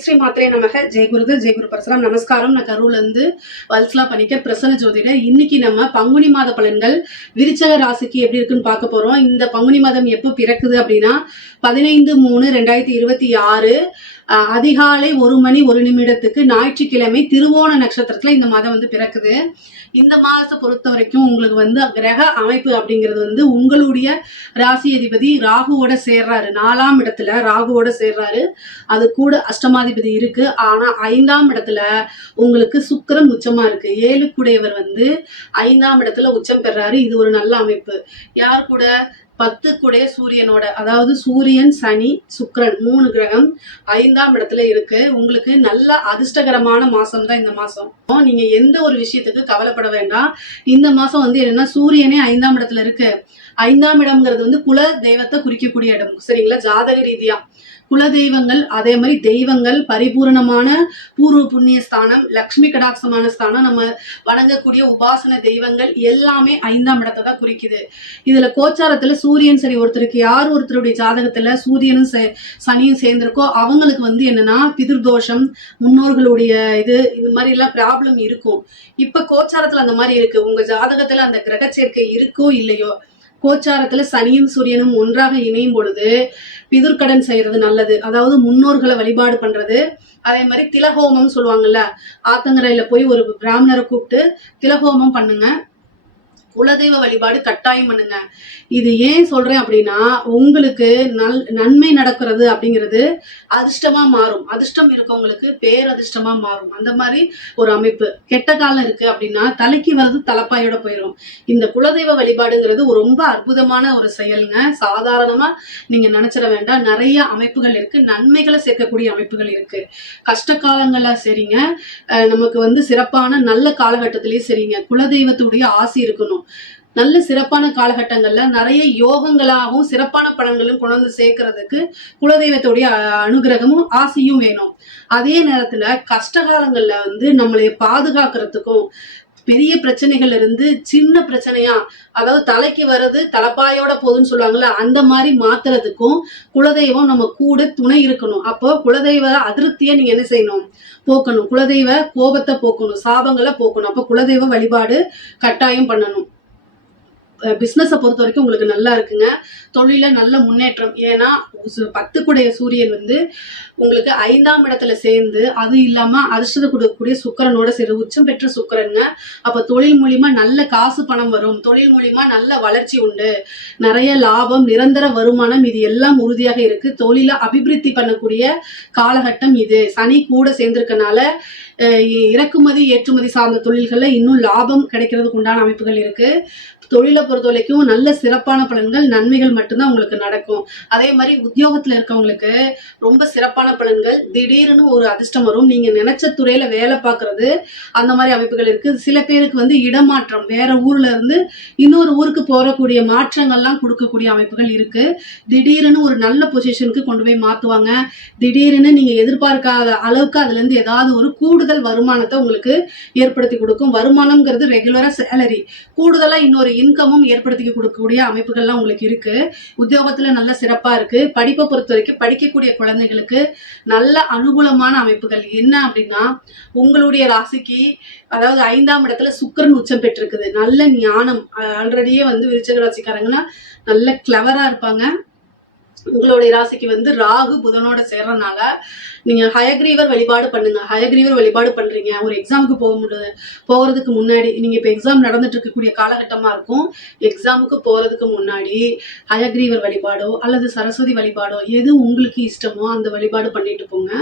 ஜெயஸ்ரீ மாத்திரை நமக ஜெயகுரு பரசுராம். நமஸ்காரம். நான் கரூர்ல இருந்து வல்சலா பண்ணிக்க பிரசன்ன ஜோதிடர். இன்னைக்கு நம்ம பங்குனி மாத பலன்கள் விருச்சக ராசிக்கு எப்படி இருக்குன்னு பார்க்க போறோம். இந்த பங்குனி மாதம் எப்போ பிறக்குது அப்படின்னா 15/3/2026 அதிகாலை 1:01 ஞாயிற்றுக்கிழமை திருவோண நட்சத்திரத்துல இந்த மாதம் பிறக்குது. இந்த மாதத்தை பொறுத்த வரைக்கும் உங்களுக்கு கிரக அமைப்பு அப்படிங்கிறது உங்களுடைய ராசி அதிபதி ராகுவோட சேர்றாரு. 4ஆம் இடத்துல ராகுவோட சேர்றாரு. அது கூட அஷ்டமாதிபதி இருக்கு. ஆனா 5ஆம் இடத்துல உங்களுக்கு சுக்கிரன் உச்சமா இருக்கு. 7க்குடையவர் 5ஆம் இடத்துல உச்சம் பெறாரு. இது ஒரு நல்ல அமைப்பு. யார் கூட? 10க்குடைய சூரியனோட, அதாவது சூரியன், சனி, சுக்கிரன் 3 கிரகம் 5ஆம் இடத்துல இருக்கு. உங்களுக்கு நல்ல அதிர்ஷ்டகரமான மாசம் தான் இந்த மாசம். நீங்க எந்த ஒரு விஷயத்துக்கு கவலைப்பட வேண்டாம். இந்த மாசம் என்னன்னா சூரியனே 5ஆம் இடத்துல இருக்கு. 5ஆம் இடம்ங்கிறது குல தெய்வத்தை குறிக்கக்கூடிய இடம். சரிங்களா? ஜாதக ரீதியா குல தெய்வங்கள், அதே மாதிரி தெய்வங்கள், பரிபூரணமான பூர்வ புண்ணிய ஸ்தானம், லக்ஷ்மி கடாட்சமான ஸ்தானம், நம்ம வணங்கக்கூடிய உபாசன தெய்வங்கள் எல்லாமே 5ஆம் இடத்தை தான் குறிக்குது. இதுல கோச்சாரத்துல சூரியன் சரி, ஒருத்தருடைய ஜாதகத்துல சூரியனும் சனியும் சேர்ந்திருக்கோ அவங்களுக்கு என்னன்னா பிதிர்தோஷம், முன்னோர்களுடைய இந்த மாதிரி எல்லாம் ப்ராப்ளம் இருக்கும். இப்ப கோச்சாரத்துல அந்த மாதிரி இருக்கு. உங்க ஜாதகத்துல அந்த கிரக சேர்க்கை இருக்கோ இல்லையோ, கோச்சாரத்துல சனியும் சூரியனும் ஒன்றாக இணையும் பொழுது பிதுர்கடன் செய்யறது நல்லது. அதாவது முன்னோர்களை வழிபாடு பண்றது. அதே மாதிரி திலஹோமம் சொல்லுவாங்கல்ல, ஆத்தங்கரையில போய் ஒரு பிராமணரை கூப்பிட்டு திலஹோமம் பண்ணுங்க. குலதெய்வ வழிபாடு கட்டாயம் பண்ணுங்க. இது ஏன் சொல்றேன் அப்படின்னா, உங்களுக்கு நன்மை நடக்கிறது அப்படிங்கிறது அதிர்ஷ்டமா மாறும். அதிர்ஷ்டம் இருக்கவங்களுக்கு பேரதிர்ஷ்டமா மாறும். அந்த மாதிரி ஒரு அமைப்பு. கெட்ட காலம் இருக்கு அப்படின்னா தலைக்கு வர்றது தலைப்பாயோட போயிடும். இந்த குலதெய்வ வழிபாடுங்கிறது ஒரு ரொம்ப அற்புதமான ஒரு செயலுங்க. சாதாரணமா நீங்க நினைச்சிட வேண்டாம். நிறைய அமைப்புகள் இருக்கு. நன்மைகளை சேர்க்கக்கூடிய அமைப்புகள் இருக்கு. கஷ்ட காலங்கள சரிங்க, நமக்கு சிறப்பான நல்ல காலகட்டத்திலேயே சரிங்க, குலதெய்வத்துடைய ஆசி இருக்கணும். நல்ல சிறப்பான காலகட்டங்கள்ல நிறைய யோகங்களாகவும் சிறப்பான பலன்களும் கொண்டு சேர்க்கறதுக்கு குலதெய்வத்துடைய அனுகிரகமும் ஆசையும் வேணும். அதே நேரத்துல கஷ்ட காலங்கள்ல நம்மளை பாதுகாக்கிறதுக்கும், பெரிய பிரச்சனைகள் இருந்து சின்ன பிரச்சனையா, அதாவது தலைக்கு வர்றது தலைப்பாயோட போகுதுன்னு சொல்லுவாங்கல்ல, அந்த மாதிரி மாத்துறதுக்கும் குலதெய்வம் நம்ம கூட துணை இருக்கணும். அப்போ குலதெய்வ அதிருப்தியை நீங்க என்ன செய்யணும்? போக்கணும். குலதெய்வ கோபத்தை போக்கணும், சாபங்களை போக்கணும். அப்போ குலதெய்வ வழிபாடு கட்டாயம் பண்ணணும். பிசினஸை பொறுத்த வரைக்கும் உங்களுக்கு நல்லா இருக்குங்க. தொழில நல்ல முன்னேற்றம். ஏன்னா 10க்குடைய சூரியன் உங்களுக்கு 5ஆம் இடத்துல சேர்ந்து, அது இல்லாம அதிர்ஷ்டத்தை கொடுக்கக்கூடிய சுக்கிரனோட சரி, உச்சம் பெற்ற சுக்கிரனுங்க. அப்ப தொழில் மூலியமா நல்ல காசு பணம் வரும். தொழில் மூலியமா நல்ல வளர்ச்சி உண்டு. நிறைய லாபம், நிரந்தர வருமானம், இது எல்லாம் உறுதியாக இருக்கு. தொழில அபிவிருத்தி பண்ணக்கூடிய காலகட்டம் இது. சனி கூட சேர்ந்திருக்கனால இறக்குமதி ஏற்றுமதி சார்ந்த தொழில்கள்ல இன்னும் லாபம் கிடைக்கிறதுக்கு உண்டான அமைப்புகள் இருக்கு. தொழிலை பொறுத்த வரைக்கும் நல்ல சிறப்பான பலன்கள், நன்மைகள் மட்டும்தான் உங்களுக்கு நடக்கும். அதே மாதிரி உத்தியோகத்துல இருக்கவங்களுக்கு ரொம்ப சிறப்பான பலன்கள். திடீர்னு ஒரு அதிர்ஷ்டம் வரும். நீங்க நினைச்ச துறையில வேலை பார்க்கறது, அந்த மாதிரி அமைப்புகள் இருக்கு. சில பேருக்கு இடமாற்றம், வேற ஊர்ல இருந்து இன்னொரு ஊருக்கு போறக்கூடிய மாற்றங்கள்லாம் கொடுக்கக்கூடிய அமைப்புகள் இருக்கு. திடீர்னு ஒரு நல்ல பொசிஷனுக்கு கொண்டு போய் மாத்துவாங்க. திடீர்னு நீங்க எதிர்பார்க்காத அளவுக்கு அதுல இருந்து ஏதாவது ஒரு கூடுதல் வருமானத்தை உங்களுக்கு ஏற்படுத்தி கொடுக்கும். வருமானம்ங்கிறது ரெகுலரா சேலரி, கூடுதலா இன்னொரு இன்கமும் ஏற்படுத்தி கொடுக்கக்கூடிய அமைப்புகள்லாம் உங்களுக்கு இருக்கு. உத்தியோகத்துல நல்ல சிறப்பா இருக்கு. படிப்பை பொறுத்த வரைக்கும் படிக்கக்கூடிய குழந்தைகளுக்கு நல்ல அனுகூலமான அமைப்புகள். என்ன அப்படின்னா, உங்களுடைய ராசிக்கு அதாவது 5ஆம் இடத்துல சுக்கிரன் உச்சம் பெற்றிருக்குது. நல்ல ஞானம். ஆல்ரெடியே விருச்சிக ராசிக்காரங்கன்னா நல்ல கிளவரா இருப்பாங்க. உங்களுடைய ராசிக்கு ராகு புதனோட சேர்றதுனால நீங்க ஹயக்ரீவர் வழிபாடு பண்ணுங்க. ஹயக்ரீவர் வழிபாடு பண்றீங்க, ஒரு எக்ஸாமுக்கு போறதுக்கு முன்னாடி, நீங்க இப்ப எக்ஸாம் நடந்துட்டு இருக்கக்கூடிய காலகட்டமா இருக்கும். எக்ஸாமுக்கு போறதுக்கு முன்னாடி ஹயக்ரீவர் வழிபாடோ அல்லது சரஸ்வதி வழிபாடோ எது உங்களுக்கு இஷ்டமோ அந்த வழிபாடு பண்ணிட்டு போங்க.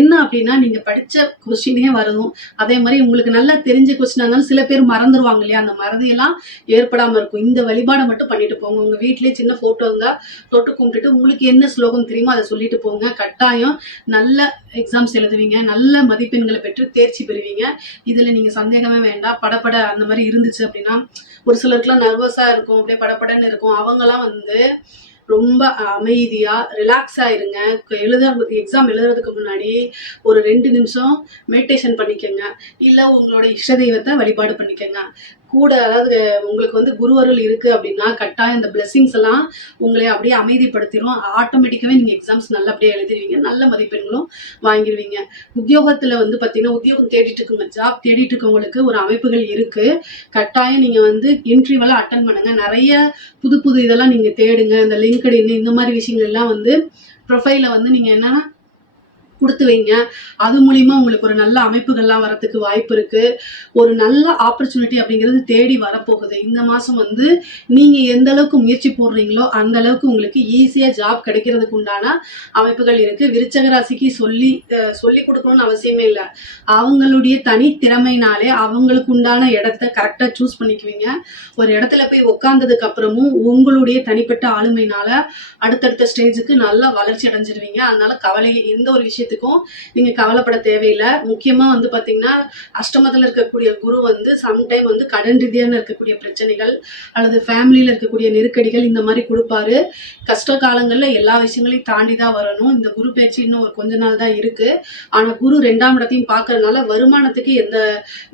என்ன அப்படின்னா, நீங்க படிச்ச கொஸ்டினே வரும். அதே மாதிரி உங்களுக்கு நல்லா தெரிஞ்ச கொஸ்டினா இருந்தாலும் சில பேர் மறந்துடுவாங்க இல்லையா, அந்த மறதியெல்லாம் ஏற்படாம இருக்கும். இந்த வழிபாடை மட்டும் பண்ணிட்டு போங்க. உங்க வீட்லயே சின்ன போட்டோ இருந்தா தொட்டு கும்பிட்டு உங்களுக்கு என்ன ஸ்லோகம் தெரியுமோ அதை சொல்லிட்டு போங்க. கட்டாயம் நல்ல எக்ஸாம்ஸ் எழுதுவீங்க. நல்ல மதிப்பெண்களை பெற்று தேர்ச்சி பெறுவீங்க. இதுல நீங்க சந்தேகமே வேண்டாம். படப்பட அந்த மாதிரி இருந்துச்சு அப்படின்னா, ஒரு சிலருக்குலாம் நர்வஸா இருக்கும், அப்படியே படப்படன்னு இருக்கும். அவங்கெல்லாம் ரொம்ப அமைதியா ரிலாக்ஸா இருங்க. எக்ஸாம் எழுதுறதுக்கு முன்னாடி ஒரு 2 நிமிஷம் மெடிடேஷன் பண்ணிக்கோங்க. இல்ல உங்களோட இஷ்ட தெய்வத்தை வழிபாடு பண்ணிக்கோங்க. கூட அதாவது உங்களுக்கு வந்து குருவருள் இருக்கு அப்படின்னா கட்டாயம் இந்த பிளெஸிங்ஸ் எல்லாம் உங்களை அப்படியே அமைதிப்படுத்திடும். ஆட்டோமேட்டிக்காவே நீங்க எக்ஸாம்ஸ் நல்லபடியா எழுதிடுவீங்க, நல்ல மதிப்பெண்களும் வாங்கிடுவீங்க. உத்தியோகத்துல வந்து பாத்தீங்கன்னா உத்தியோகம் தேடிட்டு இருக்குங்க, ஜாப் தேடிட்டு இருக்கவங்களுக்கு ஒரு அமைப்புகள் இருக்கு. கட்டாயம் நீங்க வந்து இன்டர்வியூவெல்லாம் அட்டன் பண்ணுங்க. நிறைய புது புது இதெல்லாம் நீங்க தேடுங்க. இந்த லிங்க்டின் இந்த மாதிரி விஷயங்கள் எல்லாம் வந்து ப்ரொஃபைல வந்து நீங்க என்னன்னா கொடுத்து வைங்க. அது மூலியமா உங்களுக்கு ஒரு நல்ல அமைப்புகள்லாம் வரத்துக்கு வாய்ப்பு இருக்கு. ஒரு நல்ல ஆப்பர்ச்சுனிட்டி அப்படிங்கிறது தேடி வரப்போகுது. இந்த மாசம் வந்து நீங்க எந்த அளவுக்கு முயற்சி போடுறீங்களோ அந்த அளவுக்கு உங்களுக்கு ஈஸியா ஜாப் கிடைக்கிறதுக்கு உண்டான அமைப்புகள் இருக்கு. விருச்சக ராசிக்கு சொல்லி கொடுக்கணும்னு அவசியமே இல்லை. அவங்களுடைய தனி திறமையினாலே அவங்களுக்கு உண்டான இடத்த கரெக்டா சூஸ் பண்ணிக்குவீங்க. ஒரு இடத்துல போய் உட்கார்ந்ததுக்கு அப்புறமும் உங்களுடைய தனிப்பட்ட ஆளுமையினால அடுத்தடுத்த ஸ்டேஜுக்கு நல்லா வளர்ச்சி அடைஞ்சிருவீங்க. அதனால எந்த ஒரு விஷயத்துக்கும் நீங்க கவலைப்பட தேவையில்லை. முக்கியமா வந்து பாத்தீங்கன்னா அஷ்டமத்துல இருக்கக்கூடிய குரு வந்து சம்டைம் வந்து கடன் ரீதியான இருக்கக்கூடிய பிரச்சனைகள் அல்லது ஃபேமிலியில இருக்கக்கூடிய நெருக்கடிகள் இந்த மாதிரி கொடுப்பாரு. கஷ்ட காலங்கள்ல எல்லா விஷயங்களையும் தாண்டி தான் வரணும். இந்த குரு பயிற்சி இன்னும் ஒரு கொஞ்ச நாள் தான் இருக்கு. ஆனா குரு 2ஆம் இடத்தையும் பார்க்கறதுனால வருமானத்துக்கு எந்த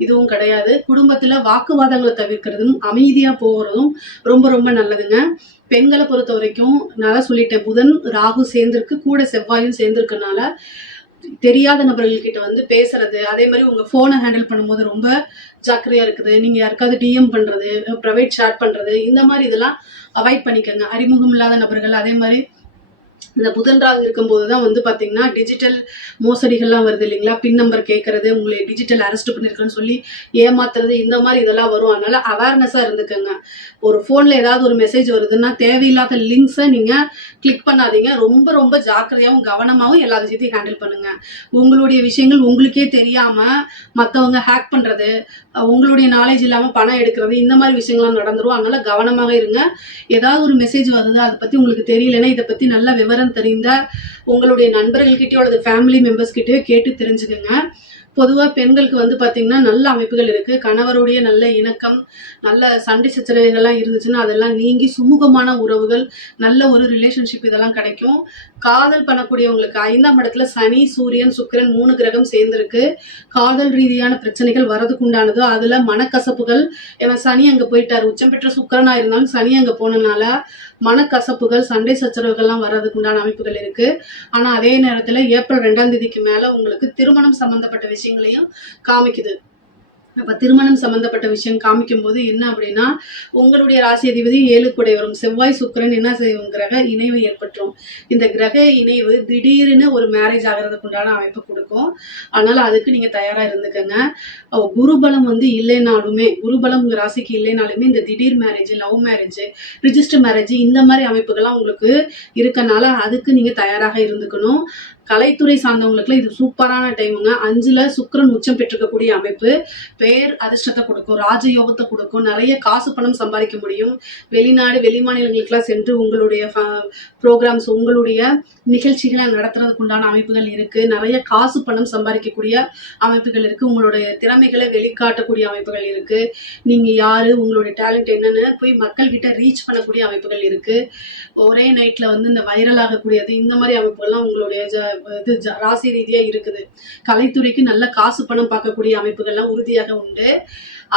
இதுவும் கிடையாது. குடும்பத்துல வாக்குவாதங்களை தவிர்க்கிறதும் அமைதியா போகிறதும் ரொம்ப ரொம்ப நல்லதுங்க. பெண்களை பொறுத்த வரைக்கும் நான் சொல்லிட்டேன், புதன் ராகு சேர்ந்திருக்கு, கூட செவ்வாயும் சேர்ந்திருக்கனால தெரியாத நபர்கள்கிட்ட வந்து பேசுறது, அதே மாதிரி உங்க போனை ஹேண்டில் பண்ணும்போது ரொம்ப ஜாக்கிரதையா இருக்குது. நீங்க யாருக்காவது டிஎம் பண்றது, பிரைவேட் சாட் பண்றது, இந்த மாதிரி இதெல்லாம் அவாய்ட் பண்ணிக்கோங்க. அறிமுகம் இல்லாத நபர்கள், அதே மாதிரி இந்த புதன் ராகு இருக்கும்போதுதான் வந்து பாத்தீங்கன்னா டிஜிட்டல் மோசடிகள்லாம் வருது இல்லைங்களா, பின் நம்பர் கேட்கறது, உங்களை டிஜிட்டல் அரெஸ்ட் பண்ணிருக்கேன்னு சொல்லி ஏமாத்துறது, இந்த மாதிரி இதெல்லாம் வரும். அதனால அவேர்னஸா இருந்துக்கோங்க. ஒரு போன்ல ஏதாவது ஒரு மெசேஜ் வருதுன்னா தேவையில்லாத லிங்க்ஸை நீங்க கிளிக் பண்ணாதீங்க. ரொம்ப ரொம்ப ஜாக்கிரதையாவும் கவனமாவும் எல்லா விஷயத்தையும் ஹேண்டில் பண்ணுங்க. உங்களுடைய விஷயங்கள் உங்களுக்கே தெரியாம மற்றவங்க ஹேக் பண்றது, உங்களுடைய நாலேஜ் இல்லாம பணம் எடுக்கிறது, இந்த மாதிரி விஷயங்கள்லாம் நடந்துரும். அதனால கவனமாக இருங்க. ஏதாவது ஒரு மெசேஜ் வருது, அதை பத்தி உங்களுக்கு தெரியலன்னா இதை பத்தி நல்ல விவரம் தெரிந்த உங்களுடைய நண்பர்கள்கிட்டயோ அல்லது ஃபேமிலி மெம்பர்ஸ் கிட்டயோ கேட்டு தெரிஞ்சுக்கோங்க. பொதுவா பெண்களுக்கு வந்து பாத்தீங்கன்னா நல்ல அமைப்புகள் இருக்கு. கணவருடைய நல்ல இணக்கம், நல்ல சண்டை சச்சரவுகள்லாம் இருந்துச்சுன்னா அதெல்லாம் நீங்கி சுமூகமான உறவுகள், நல்ல ஒரு ரிலேஷன்ஷிப் இதெல்லாம் கிடைக்கும். காதல் பண்ணக்கூடியவங்களுக்கு 5ஆம் இடத்துல சனி, சூரியன், சுக்கிரன் 3 கிரகம் சேர்ந்திருக்கு. காதல் ரீதியான பிரச்சனைகள் வரதுக்கு உண்டானது. அதுல மனக்கசப்புகள், ஏன்னா சனி அங்க போயிட்டாரு. உச்சம் பெற்ற சுக்கிரனா இருந்தாலும் சனி அங்க போனனால மனக்கசப்புகள், சண்டை சச்சரவுகள்லாம் வர்றதுக்கு உண்டான அமைப்புகள் இருக்கு. ஆனா அதே நேரத்துல ஏப்ரல் 2ஆம் தேதிக்கு மேல உங்களுக்கு திருமணம் சம்பந்தப்பட்ட விஷயங்களையும் காமிக்குது. அப்ப திருமணம் சம்பந்தப்பட்ட விஷயம் காமிக்கும் போது என்ன அப்படின்னா, உங்களுடைய ராசி அதிபதி 7 வரும். செவ்வாய் சுக்கிரன் என்ன செய்யும், கிரக இணைவு ஏற்பட்டுரும். இந்த கிரக இணைவு திடீர்னு ஒரு மேரேஜ் ஆகிறதுக்கு உண்டான அமைப்பு கொடுக்கும். அதனால அதுக்கு நீங்க தயாரா இருந்துக்கங்க. குருபலம் வந்து இல்லைனாலுமே, குருபலம் உங்க ராசிக்கு இல்லைனாலுமே இந்த திடீர் marriage, love marriage, register marriage இந்த மாதிரி அமைப்புகள்லாம் உங்களுக்கு இருக்கனால அதுக்கு நீங்க தயாராக இருந்துக்கணும். கலைத்துறை சார்ந்தவங்களுக்கு இது சூப்பரான டைமுங்க. 5ல சுக்கிரன் உச்சம் பெற்றிருக்கக்கூடிய அமைப்பு பேர் அதிர்ஷ்டத்தை கொடுக்கும், ராஜயோகத்தை கொடுக்கும், நிறைய காசு பணம் சம்பாதிக்க முடியும். வெளிநாடு வெளி மாநிலங்களுக்கெல்லாம் சென்று உங்களுடைய ப்ரோக்ராம்ஸ், உங்களுடைய நிகழ்ச்சிகளை நடத்துறதுக்கு உண்டான அமைப்புகள் இருக்கு. நிறைய காசு பணம் சம்பாதிக்கக்கூடிய அமைப்புகள் இருக்கு. உங்களுடைய திறமைகளை வெளிக்காட்டக்கூடிய அமைப்புகள் இருக்கு. நீங்க யாரு, உங்களுடைய டேலண்ட் என்னன்னு போய் மக்கள் கிட்ட ரீச் பண்ணக்கூடிய அமைப்புகள் இருக்கு. ஒரே நைட்ல வந்து இந்த வைரல் ஆகக்கூடியது, இந்த மாதிரி அமைப்புகள்லாம் உங்களுடைய ராசி ரீதியா இருக்குது. கலைத்துறைக்கு நல்ல காசு பணம் பார்க்கக்கூடிய அமைப்புகள்லாம் உறுதியாக உண்டு.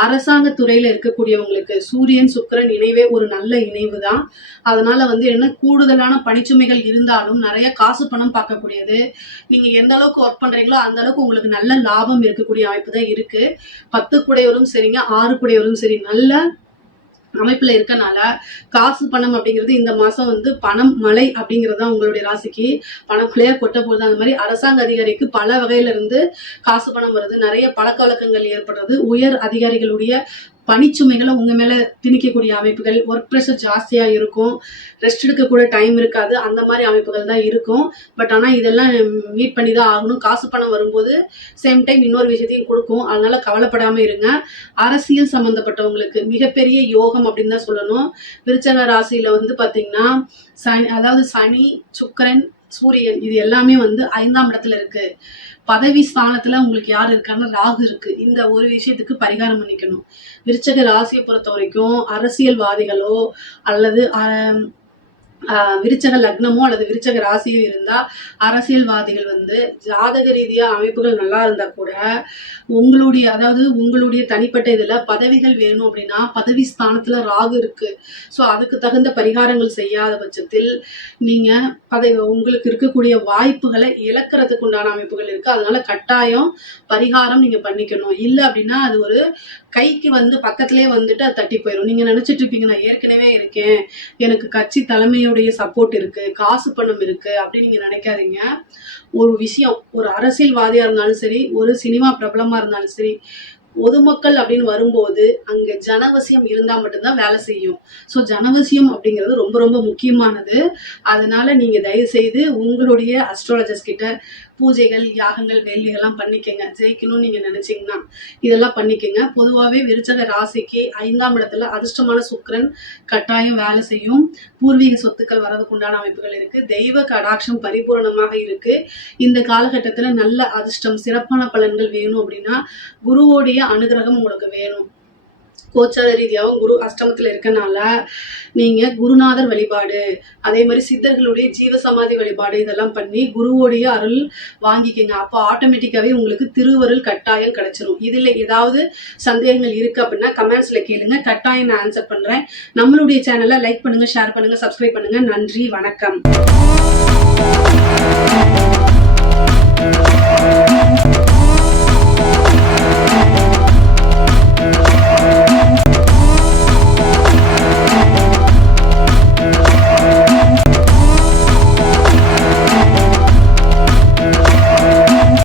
அரசாங்க துறையில இருக்கக்கூடியவங்களுக்கு சூரியன் சுக்கிரன் இணைவே ஒரு நல்ல இணைவு தான். அதனால வந்து என்ன, கூடுதலான பணிச்சுமைகள் இருந்தாலும் நிறைய காசு பணம் பார்க்கக்கூடியது. நீங்க எந்த அளவுக்கு ஒர்க் பண்றீங்களோ அந்த அளவுக்கு உங்களுக்கு நல்ல லாபம் இருக்கக்கூடிய அமைப்பு தான் இருக்கு. 10 குடையவரும் சரிங்க, 6 குடையவரும் சரி, நல்ல அமைப்புல இருக்கனால காசு பணம் அப்படிங்கிறது இந்த மாசம் வந்து பணம் மழை அப்படிங்கிறது தான் உங்களுடைய ராசிக்கு பணம் மழையா கொட்ட போகுது. அந்த மாதிரி அரசாங்க அதிகாரிக்கு பல வகையில இருந்து காசு பணம் வருது. நிறைய பழக்க வழக்கங்கள் ஏற்படுறது, உயர் அதிகாரிகளுடைய பணிச்சுமைகளை உங்க மேல திணிக்கக்கூடிய அமைப்புகள், ஒர்க் ப்ரெஷர் ஜாஸ்தியா இருக்கும், ரெஸ்ட் எடுக்க கூட டைம் இருக்காது, அந்த மாதிரி அமைப்புகள் தான் இருக்கும். பட் ஆனா இதெல்லாம் மீட் பண்ணி தான் ஆகணும். காசு பணம் வரும்போது சேம் டைம் இன்னொரு விஷயத்தையும் கொடுக்கும். அதனால கவலைப்படாம இருங்க. அரசியல் சம்பந்தப்பட்டவங்களுக்கு மிகப்பெரிய யோகம் அப்படின்னு தான் சொல்லணும். விருச்சக ராசியில வந்து பாத்தீங்கன்னா சனி, சுக்கிரன், சூரியன் இது எல்லாமே வந்து 5ஆம் இடத்துல இருக்கு. பதவி ஸ்தானத்துல உங்களுக்கு யார் இருக்காங்கன்னா ராகு இருக்கு. இந்த ஒரு விஷயத்துக்கு பரிகாரம் பண்ணிக்கணும். விருச்சக ராசியை பொறுத்த வரைக்கும் அரசியல்வாதிகளோ அல்லது விருச்சக லக்னமோ அல்லது விருச்சக ராசியோ இருந்தா அரசியல்வாதிகள் வந்து ஜாதக ரீதியா அமைப்புகள் நல்லா இருந்தா கூட உங்களுடைய தனிப்பட்ட இதுல பதவிகள் வேணும் அப்படின்னா பதவி ஸ்தானத்துல ராகு இருக்கு. ஸோ அதுக்கு தகுந்த பரிகாரங்கள் செய்யாத பட்சத்தில் நீங்க உங்களுக்கு இருக்கக்கூடிய வாய்ப்புகளை இழக்கிறதுக்கு உண்டான அமைப்புகள் இருக்கு. அதனால கட்டாயம் பரிகாரம் நீங்க பண்ணிக்கணும். இல்லை அப்படின்னா அது ஒரு கைக்கு வந்து பக்கத்திலே வந்துட்டு அது தட்டி போயிடும். நீங்க நினைச்சிட்டு இருப்பீங்க நான் ஏற்கனவே இருக்கேன், எனக்கு கட்சி தலைமையுடைய சப்போர்ட் இருக்கு, காசு பணம் இருக்கு அப்படின்னு நீங்க நினைக்காதீங்க. ஒரு விஷயம், ஒரு அரசியல்வாதியா இருந்தாலும் சரி, ஒரு சினிமா பிரபலமா இருந்தாலும் சரி, பொதுமக்கள் அப்படின்னு வரும்போது அங்க ஜனவசியம் இருந்தா மட்டும்தான் வேலை செய்யும். ஸோ ஜனவசியம் அப்படிங்கிறது ரொம்ப ரொம்ப முக்கியமானது. அதனால நீங்க தயவு செய்து உங்களுடைய அஸ்ட்ராலஜர்ஸ் கிட்ட பூஜைகள், யாகங்கள், வேள்விகள்லாம் பண்ணிக்கங்க. ஜெயிக்கணும்னு நீங்க நினைச்சீங்கன்னா இதெல்லாம் பண்ணிக்கங்க. பொதுவாகவே விருச்சக ராசிக்கு 5ஆம் இடத்துல அதிர்ஷ்டமான சுக்கிரன் கட்டாயம் வேலை செய்யும். பூர்வீக சொத்துக்கள் வரதுக்கு உண்டான அமைப்புகள் இருக்கு. தெய்வ கடாட்சம் பரிபூரணமாக இருக்கு. இந்த காலகட்டத்துல நல்ல அதிர்ஷ்டம், சிறப்பான பலன்கள் வேணும் அப்படின்னா குருவோடைய அனுகிரகம் உங்களுக்கு வேணும். கோச்சார ரீதியாகவும் குரு அஷ்டமத்துல இருக்கனால நீங்க குருநாதர் வழிபாடு, அதே மாதிரி சித்தர்களுடைய ஜீவசமாதி வழிபாடு இதெல்லாம் பண்ணி குருவோடைய அருள் வாங்கிக்கங்க. அப்போ ஆட்டோமேட்டிக்காவே உங்களுக்கு திருவருள் கட்டாயம் கிடைச்சிரும். இதுல ஏதாவது சந்தேகங்கள் இருக்கு அப்படின்னா கமெண்ட்ஸ்ல கேளுங்க, கட்டாயம் நான் ஆன்சர் பண்றேன். நம்மளுடைய சேனலை லைக் பண்ணுங்க, ஷேர் பண்ணுங்க, சப்ஸ்கிரைப் பண்ணுங்க. நன்றி, வணக்கம்.